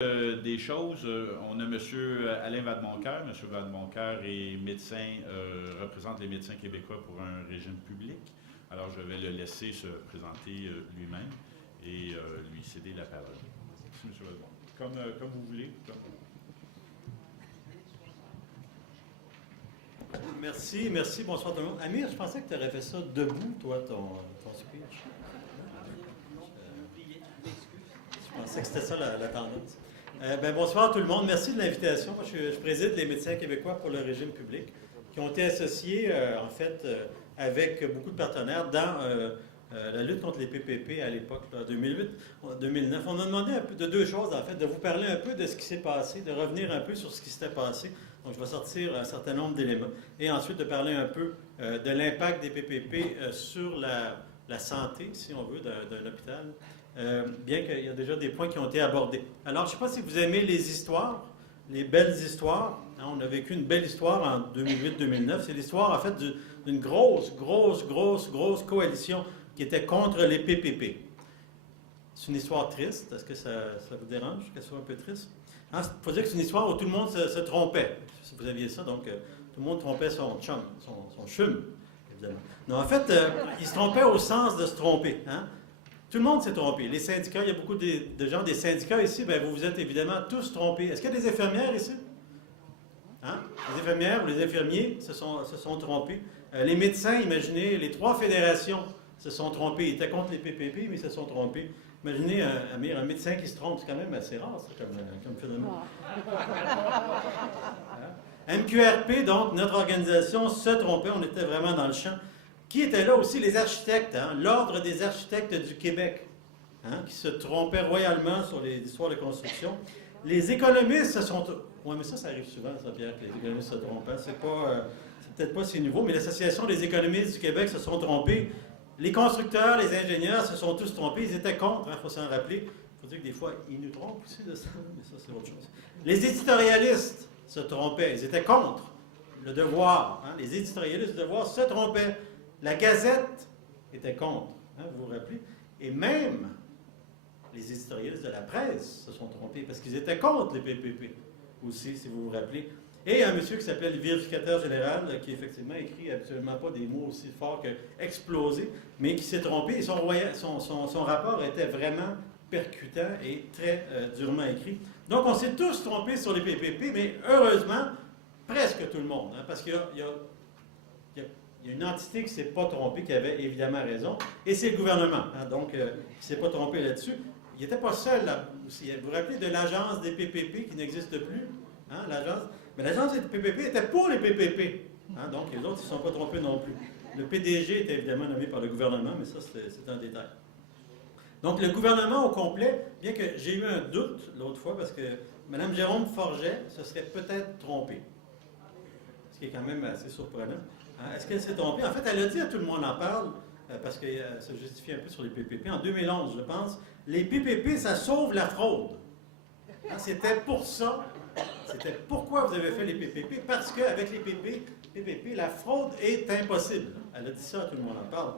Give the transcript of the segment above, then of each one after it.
Des choses, on a M. Alain Vadeboncoeur. M. Vadeboncoeur est médecin, représente les médecins québécois pour un régime public. Alors, je vais le laisser se présenter lui-même et lui céder la parole. Merci, M. Vadeboncoeur. Comme vous voulez. Merci, bonsoir tout le monde. Amir, je pensais que tu aurais fait ça debout, toi, ton speech. Je pensais que c'était ça la tendance. Bonsoir tout le monde, merci de l'invitation. Moi, je préside les médecins québécois pour le régime public, qui ont été associés, avec beaucoup de partenaires dans la lutte contre les PPP à l'époque, 2008-2009. On a demandé de deux choses, en fait, de vous parler un peu de ce qui s'est passé, de revenir un peu sur ce qui s'était passé. Donc, je vais sortir un certain nombre d'éléments. Et ensuite, de parler un peu de l'impact des PPP sur la santé, si on veut, d'un hôpital, bien qu'il y a déjà des points qui ont été abordés. Alors, je ne sais pas si vous aimez les histoires, les belles histoires. Hein, on a vécu une belle histoire en 2008-2009. C'est l'histoire, en fait, d'une grosse coalition qui était contre les PPP. C'est une histoire triste. Est-ce que ça vous dérange qu'elle soit un peu triste? Il faut dire que c'est une histoire où tout le monde se trompait. Si vous aviez ça, donc tout le monde trompait son chum, son chum, évidemment. Non, en fait, il se trompait au sens de se tromper. Hein? Tout le monde s'est trompé. Les syndicats, il y a beaucoup de gens des syndicats ici, vous vous êtes évidemment tous trompés. Est-ce qu'il y a des infirmières ici? Hein? Les infirmières ou les infirmiers se sont trompés. Les médecins, imaginez, les trois fédérations se sont trompés. Ils étaient contre les PPP, mais ils se sont trompés. Imaginez un médecin qui se trompe, c'est quand même assez rare, ça, comme phénomène. MQRP, donc, notre organisation se trompait, on était vraiment dans le champ. Qui étaient là aussi? Les architectes, hein, l'Ordre des architectes du Québec, hein, qui se trompaient royalement sur les histoires de construction. Les économistes se sont... Oui, mais ça arrive souvent, ça, Pierre, que les économistes se trompent. Hein. C'est peut-être pas si nouveau, mais l'Association des économistes du Québec se sont trompés. Les constructeurs, les ingénieurs se sont tous trompés. Ils étaient contre, il faut s'en rappeler. Il faut dire que des fois, ils nous trompent aussi de ça, mais ça, c'est autre chose. Les éditorialistes se trompaient. Ils étaient contre le devoir. Hein. Les éditorialistes du devoir se trompaient. La Gazette était contre, hein, vous vous rappelez? Et même les éditorialistes de la presse se sont trompés parce qu'ils étaient contre les PPP aussi, si vous vous rappelez. Et un monsieur qui s'appelle le vérificateur général, qui effectivement écrit absolument pas des mots aussi forts que exploser, mais qui s'est trompé. Et son rapport était vraiment percutant et très durement écrit. Donc on s'est tous trompés sur les PPP, mais heureusement, presque tout le monde, hein, parce qu'il y a une entité qui ne s'est pas trompée, qui avait évidemment raison, et c'est le gouvernement, hein, donc qui ne s'est pas trompé là-dessus. Il n'était pas seul là aussi. Vous vous rappelez de l'agence des PPP qui n'existe plus? Hein, mais l'agence des PPP était pour les PPP. Hein, donc les autres ne se sont pas trompés non plus. Le PDG était évidemment nommé par le gouvernement, mais ça c'est un détail. Donc le gouvernement au complet, bien que j'ai eu un doute l'autre fois, parce que Mme Jérôme Forget se serait peut-être trompée. Ce qui est quand même assez surprenant. Hein, est-ce qu'elle s'est trompée? En fait, elle a dit à tout le monde en parle, parce qu'elle se justifie un peu sur les PPP. En 2011, je pense, les PPP, ça sauve la fraude. Hein, c'était pour ça. C'était pourquoi vous avez fait les PPP, parce qu'avec les PPP, la fraude est impossible. Elle a dit ça, tout le monde en parle.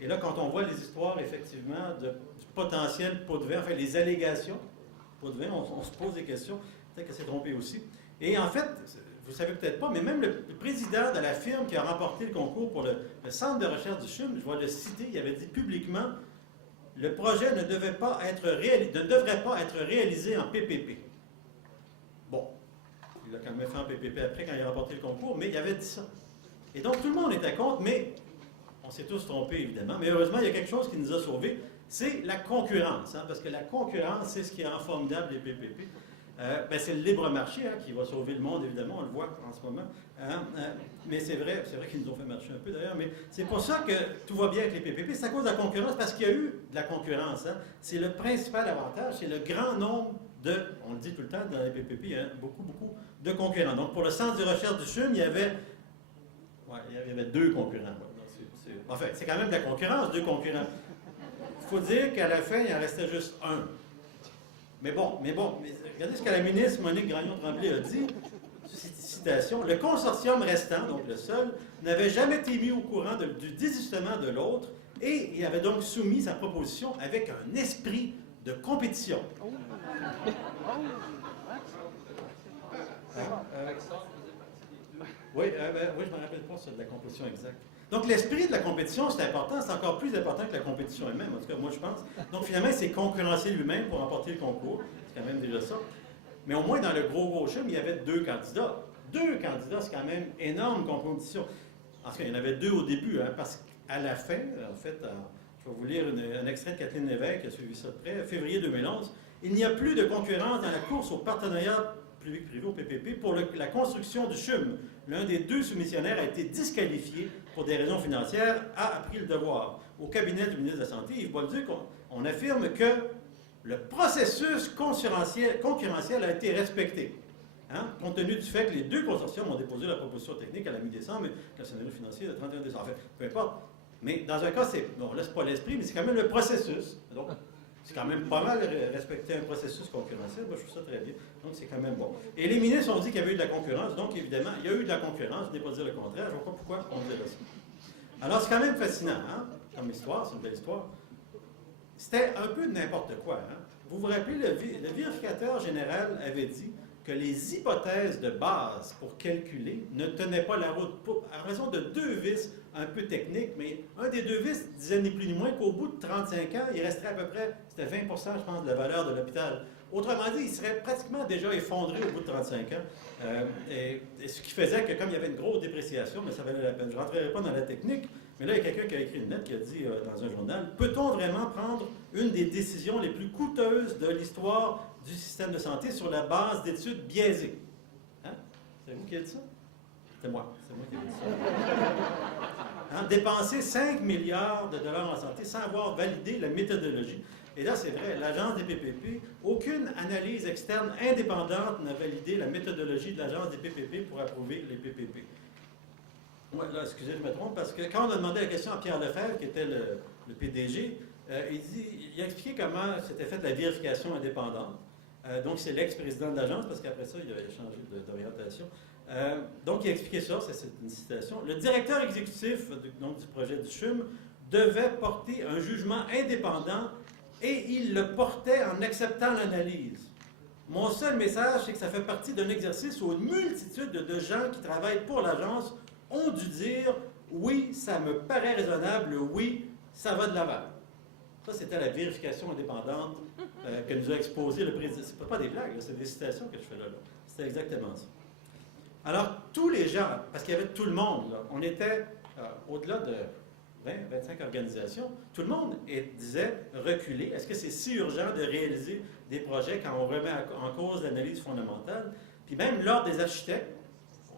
Et là, quand on voit les histoires, effectivement, du potentiel pot de vin, enfin, les allégations pot de vin, on se pose des questions. Peut-être qu'elle s'est trompée aussi. Et en fait, vous ne savez peut-être pas, mais même le président de la firme qui a remporté le concours pour le centre de recherche du CHUM, je vais le citer, il avait dit publiquement, le projet ne devrait pas être réalisé en PPP. Bon, il l'a quand même fait en PPP après quand il a remporté le concours, mais il avait dit ça. Et donc tout le monde était contre, mais on s'est tous trompés évidemment. Mais heureusement, il y a quelque chose qui nous a sauvés, c'est la concurrence. Hein, parce que la concurrence, c'est ce qui rend formidable les PPP. C'est le libre marché hein, qui va sauver le monde, évidemment, on le voit en ce moment. Mais c'est vrai qu'ils nous ont fait marcher un peu d'ailleurs, mais c'est pour ça que tout va bien avec les PPP. C'est à cause de la concurrence, parce qu'il y a eu de la concurrence. Hein. C'est le principal avantage, c'est le grand nombre on le dit tout le temps dans les PPP, il y a beaucoup de concurrents. Donc pour le centre de recherche du CHUM, il y avait deux concurrents. Enfin, c'est quand même de la concurrence, deux concurrents. Il faut dire qu'à la fin, il en restait juste un. Mais regardez ce que la ministre Monique Gagnon-Tremblay a dit, citation, « Le consortium restant, donc le seul, n'avait jamais été mis au courant du désistement de l'autre et il avait donc soumis sa proposition avec un esprit de compétition. Oui, je ne me rappelle pas ça de la compétition exacte. Donc, l'esprit de la compétition, c'est important, c'est encore plus important que la compétition elle-même, en tout cas, moi, je pense. Donc, finalement, c'est concurrencer lui-même pour remporter le concours. C'est quand même déjà ça. Mais au moins, dans le gros chum, il y avait 2 candidats. 2 candidats, c'est quand même énorme compétition. En tout cas, il y en avait 2 au début, hein, parce qu'à la fin, en fait, je vais vous lire un extrait de Kathleen Lévesque qui a suivi ça de près, février 2011. Il n'y a plus de concurrence dans la course au partenariat public-privé, au PPP, pour la construction du CHUM. L'un des 2 soumissionnaires a été disqualifié pour des raisons financières, a appris le devoir. Au cabinet du ministre de la Santé, Yves Bolduc, on affirme que le processus concurrentiel a été respecté. Hein? Compte tenu du fait que les 2 consortiums ont déposé la proposition technique à la mi-décembre et le scénario financier le 31 décembre. Enfin, peu importe. Mais dans un cas, bon, là, c'est pas l'esprit, mais c'est quand même le processus. Donc, c'est quand même pas mal respecter un processus concurrentiel. Moi, je trouve ça très bien. Donc, c'est quand même bon. Et les ministres ont dit qu'il y avait eu de la concurrence. Donc, évidemment, il y a eu de la concurrence. Je n'ai pas dit le contraire. Je ne vois pas pourquoi on dirait ça. Alors, c'est quand même fascinant, hein? Comme histoire. C'est une belle histoire. C'était un peu n'importe quoi. Hein? Vous vous rappelez, le vérificateur général avait dit que les hypothèses de base pour calculer ne tenaient pas la route à raison de 2 vices un peu techniques, mais un des 2 vices disait ni plus ni moins qu'au bout de 35 ans, il resterait à peu près, c'était 20 je pense, de la valeur de l'hôpital. Autrement dit, il serait pratiquement déjà effondré au bout de 35 ans. Et ce qui faisait que comme il y avait une grosse dépréciation, mais ça valait la peine. Je ne rentrerai pas dans la technique, mais là, il y a quelqu'un qui a écrit une lettre qui a dit dans un journal, peut-on vraiment prendre une des décisions les plus coûteuses de l'histoire du système de santé sur la base d'études biaisées? Hein? C'est vous qui avez dit ça? C'est moi qui ai dit ça. Hein? Dépenser 5 milliards de dollars en santé sans avoir validé la méthodologie. Et là, c'est vrai, l'agence des PPP, aucune analyse externe indépendante n'a validé la méthodologie de l'agence des PPP pour approuver les PPP. Ouais, là, excusez, je me trompe, parce que quand on a demandé la question à Pierre Lefebvre, qui était le PDG, il a expliqué comment s'était faite la vérification indépendante. Donc, c'est l'ex-président de l'agence, parce qu'après ça, il a changé d'orientation. Donc, il a expliqué ça, c'est une citation. Le directeur exécutif du projet du CHUM devait porter un jugement indépendant et il le portait en acceptant l'analyse. Mon seul message, c'est que ça fait partie d'un exercice où une multitude de gens qui travaillent pour l'agence ont dû dire « oui, ça me paraît raisonnable, oui, ça va de l'avant ». Ça, c'était la vérification indépendante que nous a exposé le président. Ce n'est pas des blagues, c'est des citations que je fais là. C'était exactement ça. Alors, tous les gens, parce qu'il y avait tout le monde, là, on était au-delà de 20-25 organisations, tout le monde disait reculer. Est-ce que c'est si urgent de réaliser des projets quand on remet en cause l'analyse fondamentale? Puis même l'Ordre des architectes,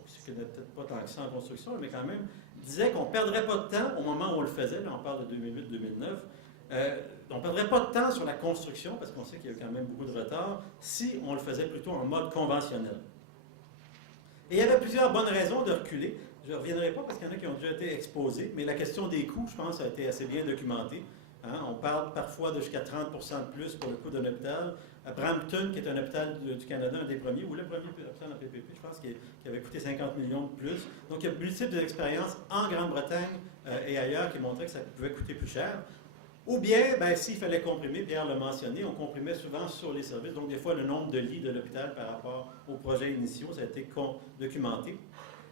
ce qui n'est peut-être pas tant que ça en construction, mais quand même, disait qu'on ne perdrait pas de temps au moment où on le faisait, là on parle de 2008-2009, on ne perdrait pas de temps sur la construction, parce qu'on sait qu'il y a eu quand même beaucoup de retard, si on le faisait plutôt en mode conventionnel. Et il y avait plusieurs bonnes raisons de reculer. Je ne reviendrai pas parce qu'il y en a qui ont déjà été exposés, mais la question des coûts, je pense, a été assez bien documentée. Hein? On parle parfois de jusqu'à 30 de plus pour le coût d'un hôpital. Brampton, qui est un hôpital du Canada, un des premiers, ou le premier hôpital en PPP, je pense, qui avait coûté 50 millions de plus. Donc, il y a multiples expériences en Grande-Bretagne et ailleurs qui montraient que ça pouvait coûter plus cher. Ou bien, s'il fallait comprimer, Pierre l'a mentionné, on comprimait souvent sur les services. Donc, des fois, le nombre de lits de l'hôpital par rapport aux projets initiaux, ça a été documenté.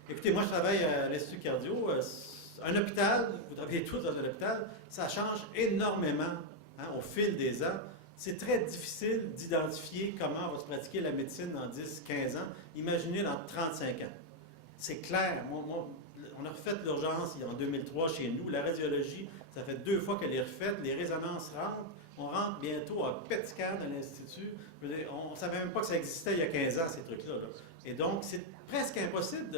Écoutez, moi, je travaille à l'Institut Cardio. Un hôpital, vous travaillez tous dans un hôpital, ça change énormément au fil des ans. C'est très difficile d'identifier comment va se pratiquer la médecine dans 10-15 ans. Imaginez dans 35 ans. C'est clair. On a refait l'urgence en 2003 chez nous. La radiologie, ça fait 2 fois qu'elle est refaite. Les résonances rentrent. On rentre bientôt à PET scan à l'Institut. On ne savait même pas que ça existait il y a 15 ans, ces trucs-là. Et donc, c'est presque impossible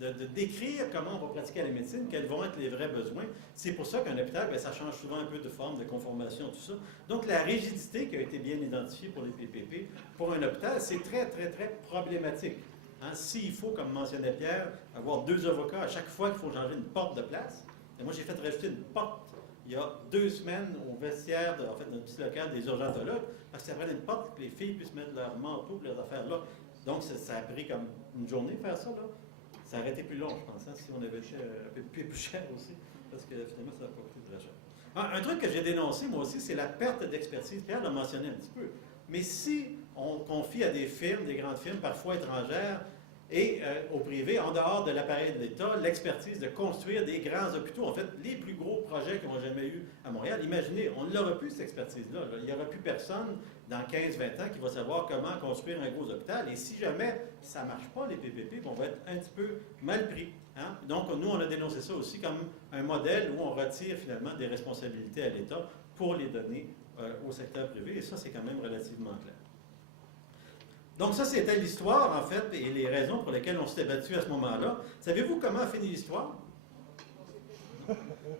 de décrire comment on va pratiquer la médecine, quels vont être les vrais besoins. C'est pour ça qu'un hôpital, ça change souvent un peu de forme, de conformation, tout ça. Donc, la rigidité qui a été bien identifiée pour les PPP, pour un hôpital, c'est très, très, très problématique. Hein, s'il faut, comme mentionnait Pierre, avoir 2 avocats à chaque fois qu'il faut changer une porte de place, et moi, j'ai fait rajouter une porte il y a 2 semaines au vestiaire, dans notre petit local des urgentologues, parce que ça prenait une porte pour que les filles puissent mettre leur manteau et leurs affaires là. Donc, ça a pris comme une journée de faire ça, là. Ça aurait été plus long, je pense, si on avait fait un peu plus cher aussi, parce que finalement, ça n'a pas coûté très cher. Un truc que j'ai dénoncé, moi aussi, c'est la perte d'expertise. Pierre l'a mentionné un petit peu. Mais si on confie à des firmes, des grandes firmes, parfois étrangères, et au privé, en dehors de l'appareil de l'État, l'expertise de construire des grands hôpitaux, en fait, les plus gros projets qu'on a jamais eu à Montréal. Imaginez, on ne l'aura plus, cette expertise-là. Il n'y aura plus personne dans 15-20 ans qui va savoir comment construire un gros hôpital. Et si jamais ça ne marche pas, les PPP, on va être un petit peu mal pris. Hein? Donc, nous, on a dénoncé ça aussi comme un modèle où on retire finalement des responsabilités à l'État pour les donner au secteur privé. Et ça, c'est quand même relativement clair. Donc ça, c'était l'histoire, en fait, et les raisons pour lesquelles on s'était battu à ce moment-là. Savez-vous comment a fini l'histoire?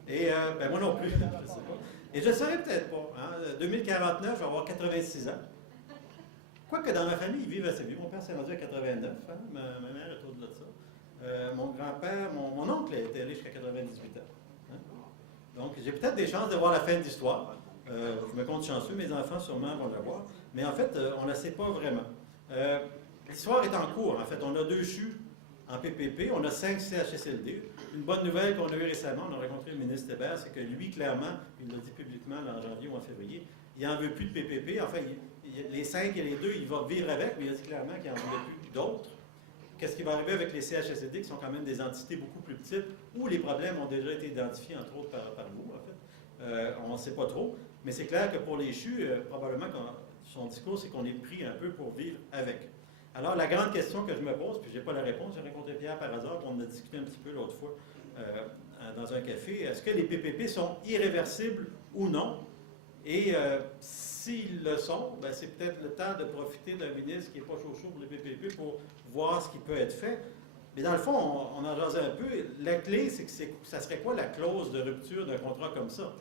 Et ben moi non plus, je ne sais pas. Et je ne le saurais peut-être pas. Hein? 2049, je vais avoir 86 ans. Quoique dans ma famille, ils vivent assez vieux. Mon père s'est rendu à 89, hein? ma mère est au-delà de ça. Mon grand-père, mon oncle était allé jusqu'à 98 ans. Hein? Donc j'ai peut-être des chances de voir la fin de l'histoire. Je me compte chanceux, mes enfants sûrement vont la voir. Mais en fait, on ne la sait pas vraiment. L'histoire est en cours. En fait, on a 2 CHU en PPP, on a 5 CHSLD. Une bonne nouvelle qu'on a eue récemment, on a rencontré le ministre Hébert, c'est que lui, clairement, il l'a dit publiquement en janvier ou en février, il n'en veut plus de PPP. Enfin, les 5 et les 2, il va vivre avec, mais il a dit clairement qu'il n'en veut plus d'autres. Qu'est-ce qui va arriver avec les CHSLD, qui sont quand même des entités beaucoup plus petites, où les problèmes ont déjà été identifiés, entre autres, par vous, en fait. On ne sait pas trop. Mais c'est clair que pour les CHU, probablement, son discours, c'est qu'on est pris un peu pour vivre avec. Alors, la grande question que je me pose, puis je n'ai pas la réponse, j'ai rencontré Pierre par hasard, puis on en a discuté un petit peu l'autre fois dans un café. Est-ce que les PPP sont irréversibles ou non? Et s'ils le sont, ben, c'est peut-être le temps de profiter d'un ministre qui n'est pas chaud pour les PPP pour voir ce qui peut être fait. Mais dans le fond, on en jasait un peu. La clé, c'est que ça serait quoi la clause de rupture d'un contrat comme ça?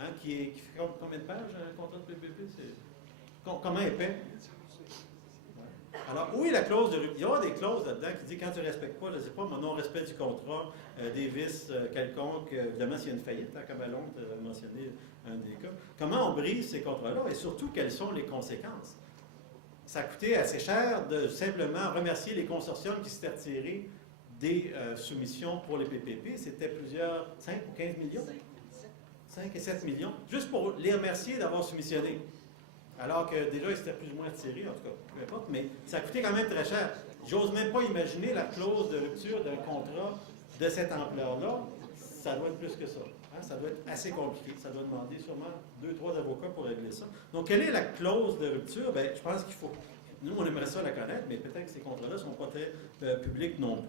Hein, qui fait combien de pages, un contrat de PPP? Comment épais? Alors, où est la clause de rupture? Il y aura des clauses là-dedans qui disent quand tu ne respectes pas, je ne sais pas, mon non-respect du contrat, des vices quelconques, évidemment, s'il y a une faillite, hein, comme Alon a mentionné un des cas. Comment on brise ces contrats-là et surtout, quelles sont les conséquences? Ça a coûté assez cher de simplement remercier les consortiums qui s'étaient retirés des soumissions pour les PPP. C'était 5 ou 15 millions? 5 et 7 millions, juste pour les remercier d'avoir soumissionné. Alors que déjà, ils s'étaient plus ou moins retirés, en tout cas, peu importe, mais ça a coûté quand même très cher. J'ose même pas imaginer la clause de rupture d'un contrat de cette ampleur-là. Ça doit être plus que ça. Hein? Ça doit être assez compliqué. Ça doit demander sûrement 2-3 avocats pour régler ça. Donc, quelle est la clause de rupture? Bien, je pense qu'il faut... Nous, on aimerait ça la connaître, mais peut-être que ces contrats-là ne sont pas très publics non plus.